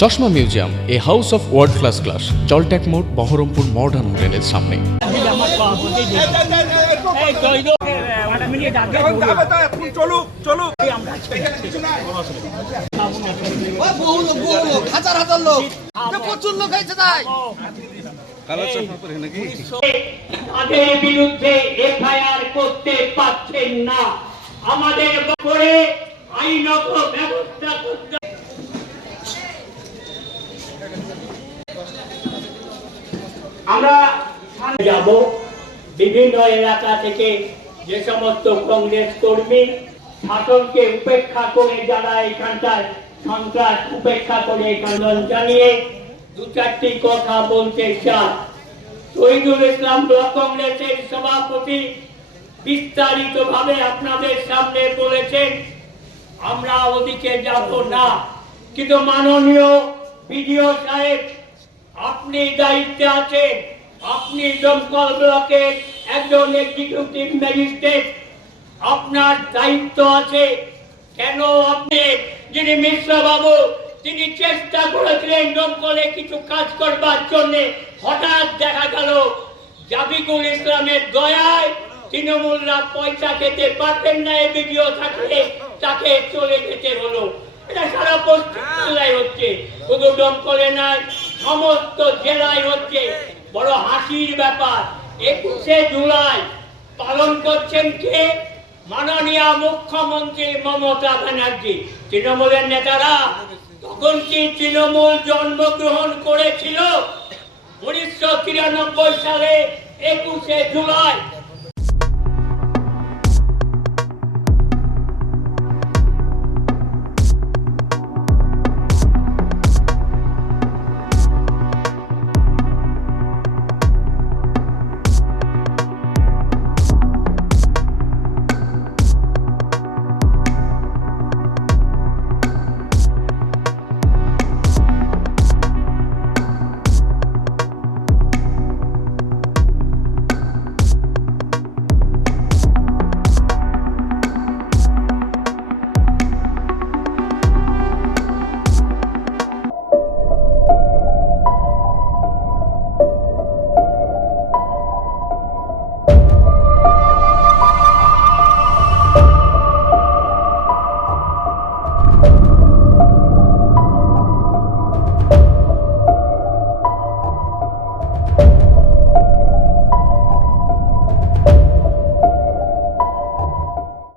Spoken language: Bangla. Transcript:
চশমা museum, a house of world class class জলট্যাক মোড়, বহরমপুর মডার্ন হোটেলের সামনে। হাজার হাজার লোক প্রচুর লোক আমাদের ব্যবস্থা করতে আমরা যাব। বিভিন্ন এলাকা থেকে যে সমস্ত কংগ্রেস কর্মী শাসনকে উপেক্ষা করে যারা এখানটায় সন্ত্রাস উপেক্ষা করে কান্দন জানিয়ে দু চারটি কথা বলতে চায়। শহীদুল ইসলাম ব্লক কংগ্রেসের সভাপতি বিস্তারিত ভাবে আপনাদের সামনে বলেছেন, আমরা ওদিকে যাব না। কিন্তু মাননীয় বিডিও সাহেব আপনি দায়িত্বে আছেন। আপনি দমকল ব্লকের একজন এক্সিকিউটিভ ম্যাজিস্ট্রেট আপনার দায়িত্ব আছে। কেন আপনি, যিনি মিশ্র বাবু, তিনি চেষ্টা করেছিলেন দমকলে কিছু কাজ করবার জন্য, হঠাৎ দেখা গেল জাবিকুল ইসলামের দয়ায় তৃণমূলরা পয়সা খেতে পারতেন না এই ভিডিও থাকলে, তাকে চলে যেতে হলো। এটা সারা পশ্চিম বাংলায় হচ্ছে। শুধু দমকলে নয় সমস্ত জেলায় হচ্ছে বড় হাসির ব্যাপার। একুশে জুলাই পালন করছেন কে? মাননীয় মুখ্যমন্ত্রী মমতা ব্যানার্জি। তৃণমূলের নেতারা, তখন কি তৃণমূল জন্মগ্রহণ করেছিল? উনিশশো তিরানব্বই সালে একুশে জুলাই